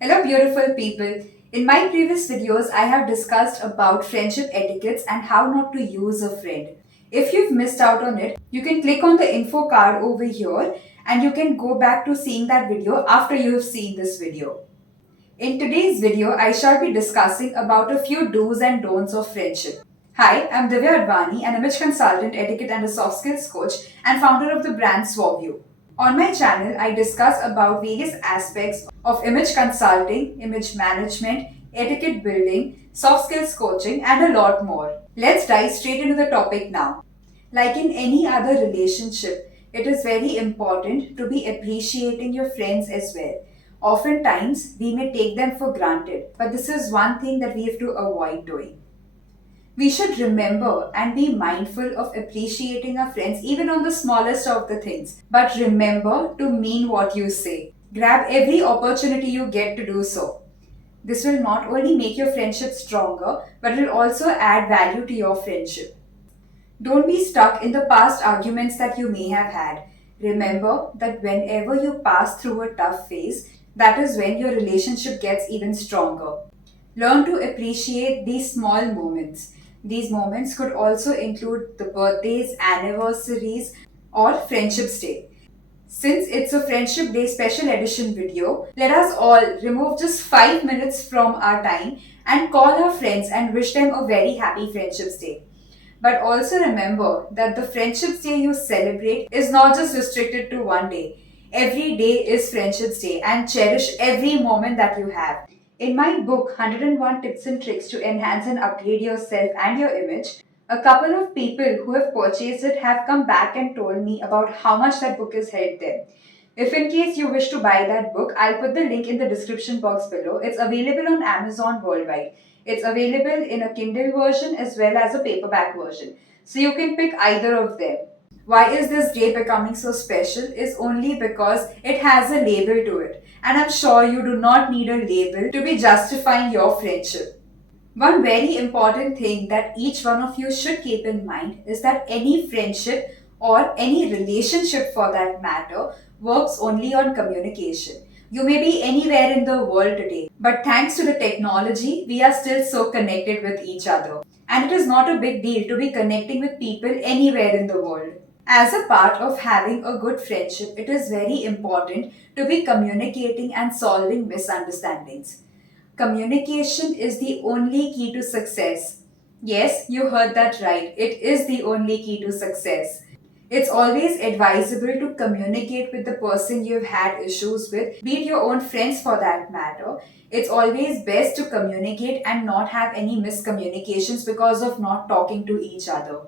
Hello, beautiful people. In my previous videos, I have discussed about friendship etiquettes and how not to use a friend. If you've missed out on it, you can click on the info card over here and you can go back to seeing that video after you have seen this video. In today's video, I shall be discussing about a few do's and don'ts of friendship. Hi, I'm Divyaa Advaani, an image consultant, etiquette and a soft skills coach and founder of the brand Suave U. On my channel, I discuss about various aspects of image consulting, image management, etiquette building, soft skills coaching, and a lot more. Let's dive straight into the topic now. Like in any other relationship, it is very important to be appreciating your friends as well. Oftentimes, we may take them for granted, but this is one thing that we have to avoid doing. We should remember and be mindful of appreciating our friends even on the smallest of the things. But remember to mean what you say. Grab every opportunity you get to do so. This will not only make your friendship stronger, but it will also add value to your friendship. Don't be stuck in the past arguments that you may have had. Remember that whenever you pass through a tough phase, that is when your relationship gets even stronger. Learn to appreciate these small moments. These moments could also include the birthdays, anniversaries, or Friendship's Day. Since it's a Friendship Day special edition video, let us all remove just 5 minutes from our time and call our friends and wish them a very happy Friendship's Day. But also remember that the Friendship's Day you celebrate is not just restricted to one day. Every day is Friendship's Day and cherish every moment that you have. In my book, 101 Tips and Tricks to Enhance and Upgrade Yourself and Your Image, a couple of people who have purchased it have come back and told me about how much that book has helped them. If in case you wish to buy that book, I'll put the link in the description box below. It's available on Amazon worldwide. It's available in a Kindle version as well as a paperback version. So you can pick either of them. Why is this day becoming so special is only because it has a label to it. And I'm sure you do not need a label to be justifying your friendship. One very important thing that each one of you should keep in mind is that any friendship or any relationship for that matter works only on communication. You may be anywhere in the world today, but thanks to the technology, we are still so connected with each other. And it is not a big deal to be connecting with people anywhere in the world. As a part of having a good friendship, it is very important to be communicating and solving misunderstandings. Communication is the only key to success. Yes, you heard that right. It is the only key to success. It's always advisable to communicate with the person you've had issues with, be it your own friends for that matter. It's always best to communicate and not have any miscommunications because of not talking to each other.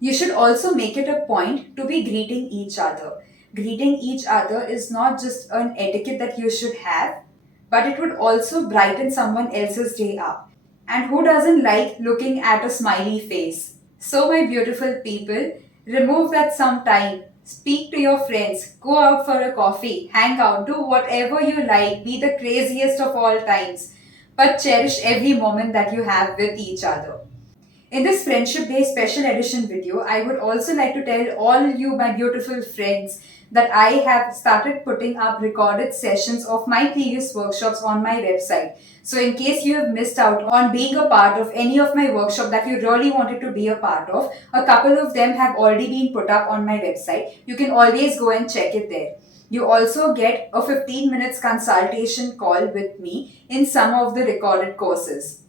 You should also make it a point to be greeting each other. Greeting each other is not just an etiquette that you should have, but it would also brighten someone else's day up. And who doesn't like looking at a smiley face? So, my beautiful people, remove that some time. Speak to your friends, go out for a coffee, hang out, do whatever you like, be the craziest of all times. But cherish every moment that you have with each other. In this Friendship Day special edition video, I would also like to tell all you, my beautiful friends, that I have started putting up recorded sessions of my previous workshops on my website. So, in case you have missed out on being a part of any of my workshop that you really wanted to be a part of, a couple of them have already been put up on my website. You can always go and check it there. You also get a 15 minutes consultation call with me in some of the recorded courses.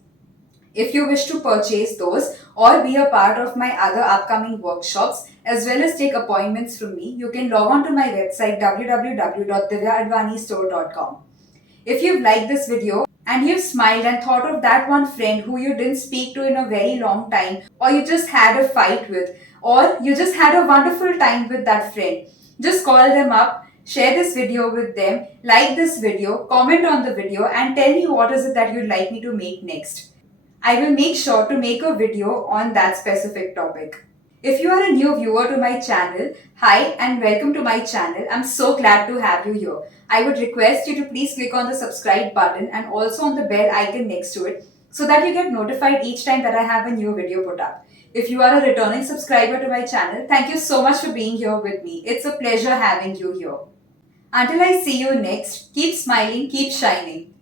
If you wish to purchase those or be a part of my other upcoming workshops as well as take appointments from me, you can log on to my website www.divyaadvanistore.com. If you've liked this video and you've smiled and thought of that one friend who you didn't speak to in a very long time, or you just had a fight with, or you just had a wonderful time with that friend, just call them up, share this video with them, like this video, comment on the video and tell me what is it that you'd like me to make next. I will make sure to make a video on that specific topic. If you are a new viewer to my channel, hi and welcome to my channel. I'm so glad to have you here. I would request you to please click on the subscribe button and also on the bell icon next to it so that you get notified each time that I have a new video put up. If you are a returning subscriber to my channel, thank you so much for being here with me. It's a pleasure having you here. Until I see you next, keep smiling, keep shining.